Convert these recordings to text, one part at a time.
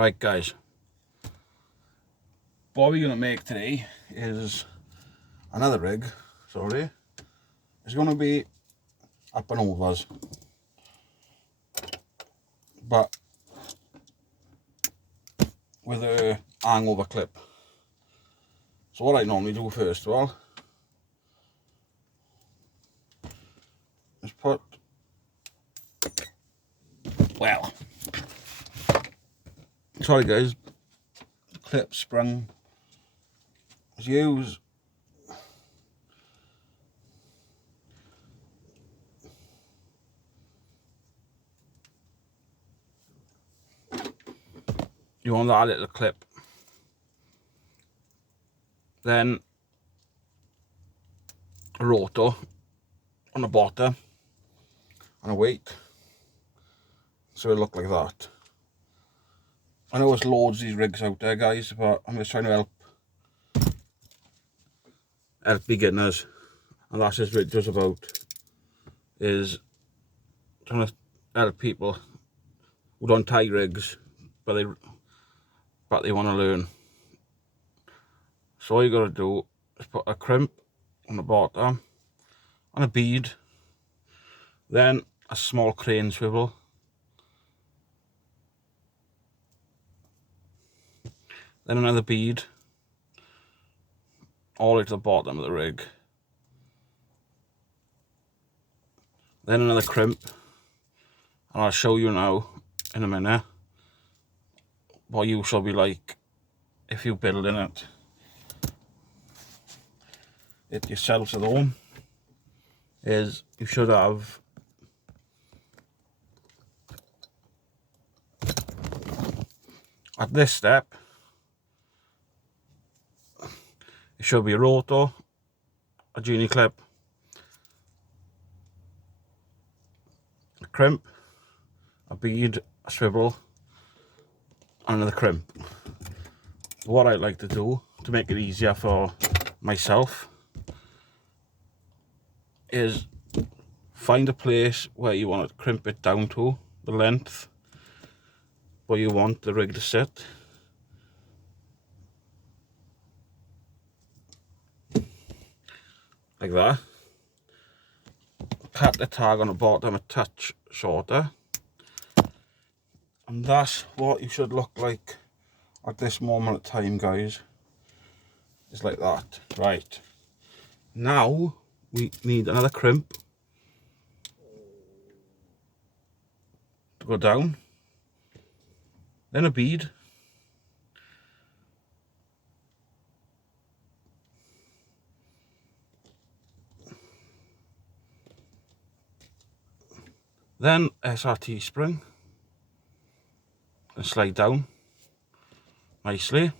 Right guys, what we're going to make today is another rig, sorry. It's going to be up and overs, but with a hangover clip. So what I normally do first of all is put, well, sorry guys, the clip sprung. Use you want that little clip, then a rotor on the bottom and a weight, so it'll look like that. I know there's loads of these rigs out there guys, but I'm just trying to help beginners, and that's what this video's about, is trying to help people who don't tie rigs but they want to learn. So all you got to do is put a crimp on the bottom and a bead, then a small crane swivel, then another bead all the way to the bottom of the rig, then another crimp, and I'll show you now in a minute what you shall be like if you build in it yourselves at home. Is you should have at this step, it should be a rotor, a genie clip, a crimp, a bead, a swivel, and another crimp. What I like to do to make it easier for myself is find a place where you want to crimp it down to the length where you want the rig to sit. Like that. Cut the tag on the bottom a touch shorter. And that's what you should look like at this moment of time, guys. It's like that. Right. Now we need another crimp to go down. Then a bead. Then SRT spring. And slide down nicely.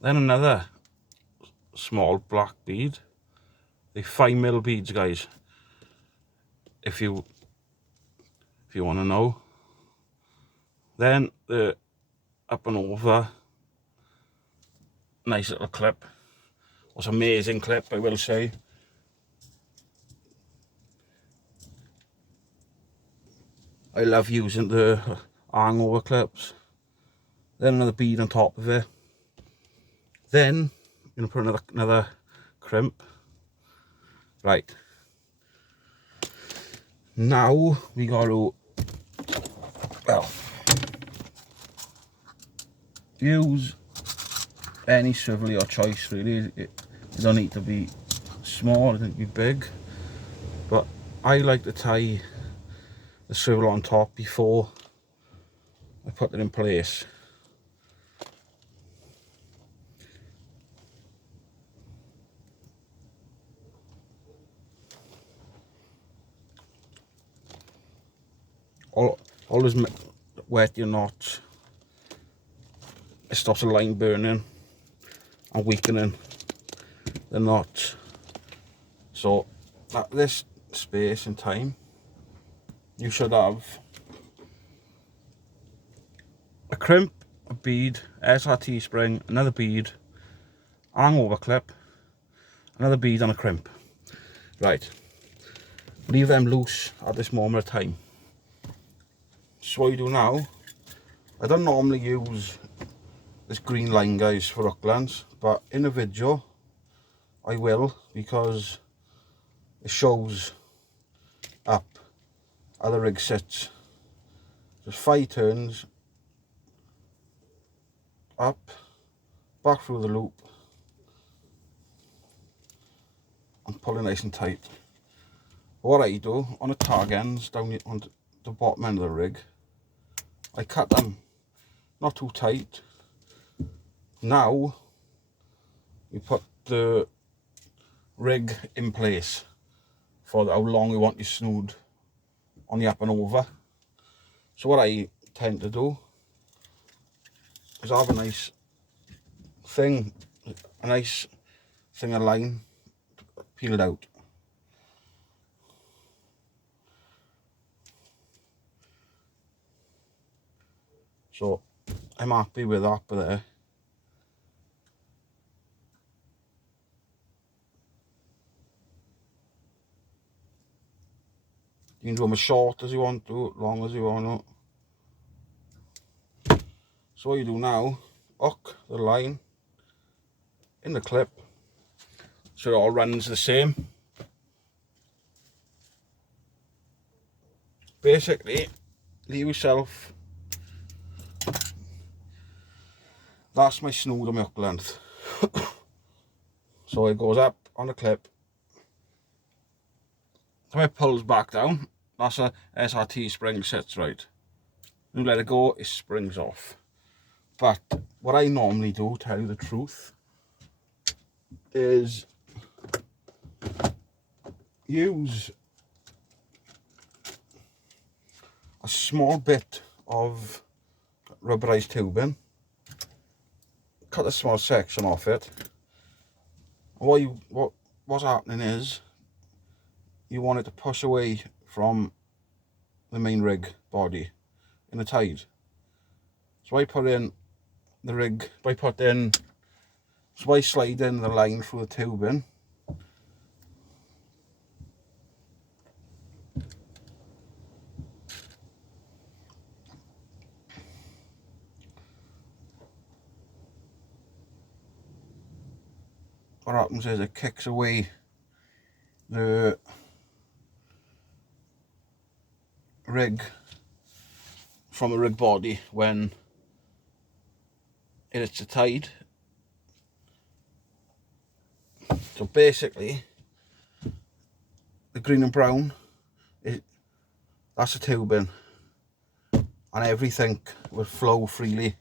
Then another small black bead. They're 5mm beads, guys, if you want to know. Then the up and over nice little clip. It's an amazing clip, I will say. I love using the hangover clips. Then another bead on top of it. Then I'm going to put another crimp. Right. Now we got to, well, use any swivel of your choice really. It don't need to be small, it doesn't need to be big. But I like to tie the swivel on top before I put it in place. Always wet your knots. It stops the line burning and weakening the knots. So at this space and time, you should have a crimp, a bead, SRT spring, another bead, hangover clip, another bead and a crimp. Right, leave them loose at this moment of time. So what you do now I don't normally use this green line, guys, for hooklands, but in a video I will, because it shows up how the rig sits. Just 5 turns, up, back through the loop, and pull it nice and tight. What I do on the tag ends down on the bottom end of the rig, I cut them not too tight. Now you put the rig in place for how long you want your snood on the up and over. So what I tend to do is have a nice thing of line peeled out. So I'm happy with that there. You can do them as short as you want to, long as you want to. So what you do now, hook the line in the clip so it all runs the same. Basically, leave yourself, that's my snood on my hook length. So it goes up on the clip. So it pulls back down. That's a SRT spring sits right. You let it go, it springs off. But what I normally do, tell you the truth, is use a small bit of rubberized tubing, cut a small section off it. What's happening is you want it to push away from the main rig body in the tide. So I put in the rig so I slide in the line through the tubing. What happens is it kicks away the rig from the rig body when it hits the tide. So basically, the green and brown, that's the tubing, and everything will flow freely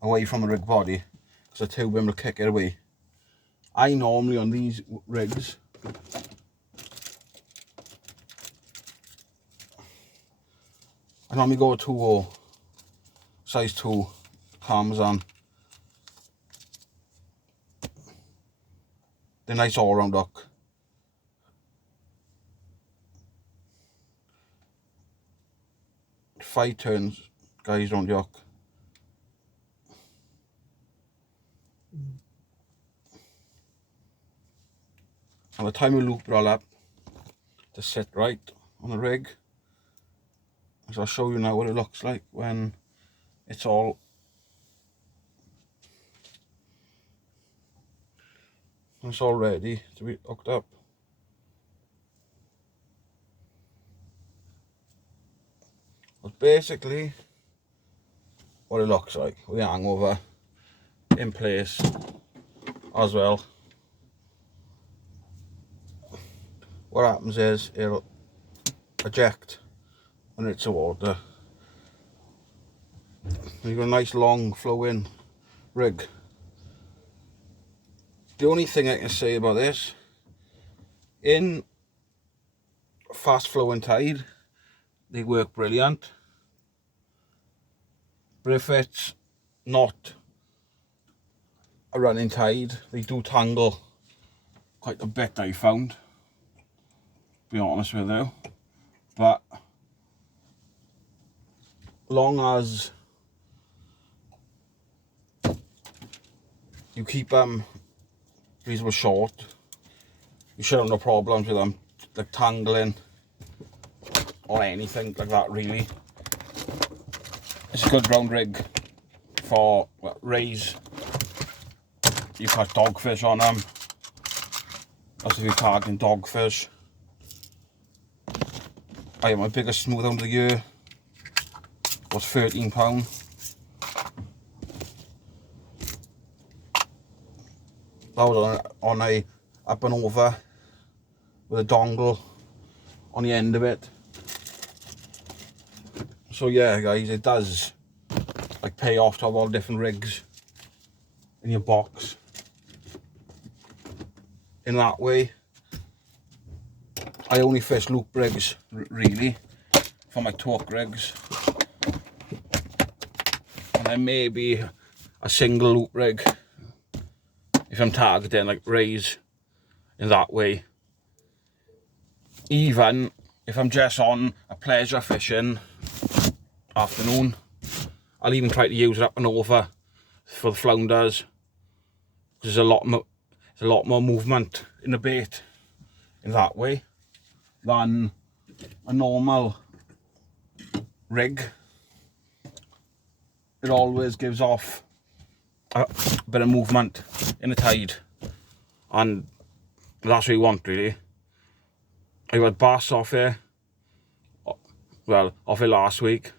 away from the rig body, so the tubing will kick it away. I normally, on these rigs, I normally go 2.0, size 2 Parmesan. The nice all-round hook. Five turns, guys, round the hook. And the time you loop it all up to sit right on the rig, so I'll show you now what it looks like when it's all ready to be hooked up. But basically what it looks like with the hangover in place as well. What happens is it'll eject when it's a water. You've got a nice long flowing rig. The only thing I can say about this, in fast flowing tide they work brilliant, but if it's not a running tide they do tangle quite a bit, I found, to be honest with you. But long as you keep them reasonable short, you should have no problems with them like tangling or anything like that, really. It's a good round rig for rays. You catch dogfish on them. That's if you're targeting dogfish. My biggest smoothhound of the year was £13. That was on a up and over with a dongle on the end of it. So yeah guys, it does like pay off to have all different rigs in your box in that way. I only fish loop rigs really for my torque rigs, and then maybe a single loop rig if I'm targeting like rays in that way. Even if I'm just on a pleasure fishing afternoon, I'll even try to use it up and over for the flounders, because there's a lot more movement in the bait in that way than a normal rig. It always gives off a bit of movement in the tide, and that's what you want really. I had bass off here, well, off here last week,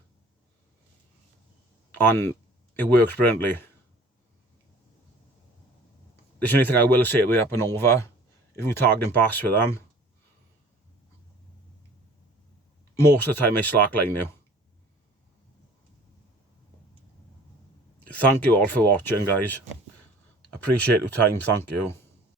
and it works brilliantly. The only thing I will say to the up and over, if you're targeting bass with them, most of the time I slackline you. Thank you all for watching guys. Appreciate your time, thank you.